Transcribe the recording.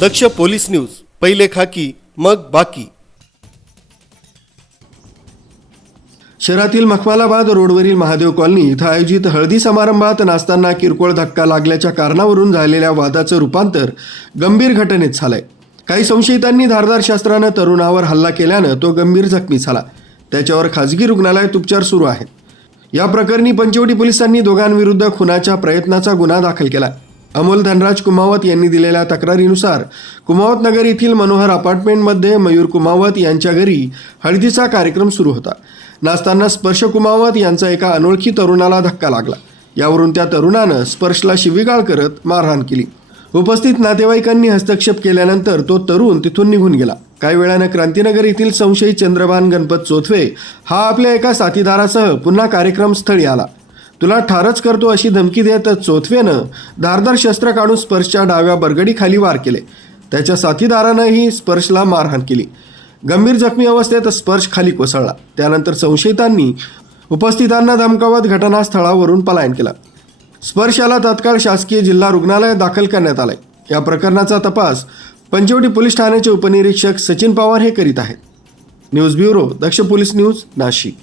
दक्ष police news पहिले खाकी मग बाकी. शहरातील मखमालाबाद रोडवरील महादेव कॉलनी इथं आयोजित हळदी समारंभात नाचताना किरकोळ धक्का लागल्याच्या कारणावरून झालेल्या वादाचं रूपांतर गंभीर घटनेत झालंय. काही संशयितांनी धारदार शस्त्रानं तरुणावर हल्ला केल्यानं तो गंभीर जखमी झाला. त्याच्यावर खाजगी रुग्णालयात उपचार सुरू आहेत. या प्रकरणी पंचवटी पोलिसांनी दोघांविरुद्ध खुनाच्या प्रयत्नाचा गुन्हा दाखल केला. अमोल धनराज कुमावत यांनी दिलेल्या तक्रारीनुसार कुमावत नगर येथील मनोहर अपार्टमेंटमध्ये मयूर कुमावत यांच्या घरी हळदीचा कार्यक्रम सुरू होता. नाचताना स्पर्श कुमावत यांचा एका अनोळखी तरुणाला धक्का लागला. यावरून त्या तरुणानं स्पर्शला शिवीगाळ करत मारहाण केली. उपस्थित नातेवाईकांनी हस्तक्षेप केल्यानंतर तो तरुण तिथून निघून गेला. काही वेळानं क्रांतीनगर येथील संशयित चंद्रभान गणपत चोथवे हा आपल्या एका साथीदारासह पुन्हा कार्यक्रम स्थळी आला. तुला ठारच करतो अशी धमकी देत चोथवेनं धारदार शस्त्र काढून स्पर्शच्या डाव्या बरगडीखाली वार केले. त्याच्या साथीदारानंही स्पर्शला मारहाण केली. गंभीर जखमी अवस्थेत स्पर्श खाली कोसळला. त्यानंतर संशयितांनी उपस्थितांना धमकावत घटनास्थळावरून पलायन केला. स्पर्शाला तात्काळ शासकीय जिल्हा रुग्णालयात दाखल करण्यात आलंय. या प्रकरणाचा तपास पंचवटी पोलीस ठाण्याचे उपनिरीक्षक सचिन पवार हे करीत आहेत. News bureau Daksh police news Nashik.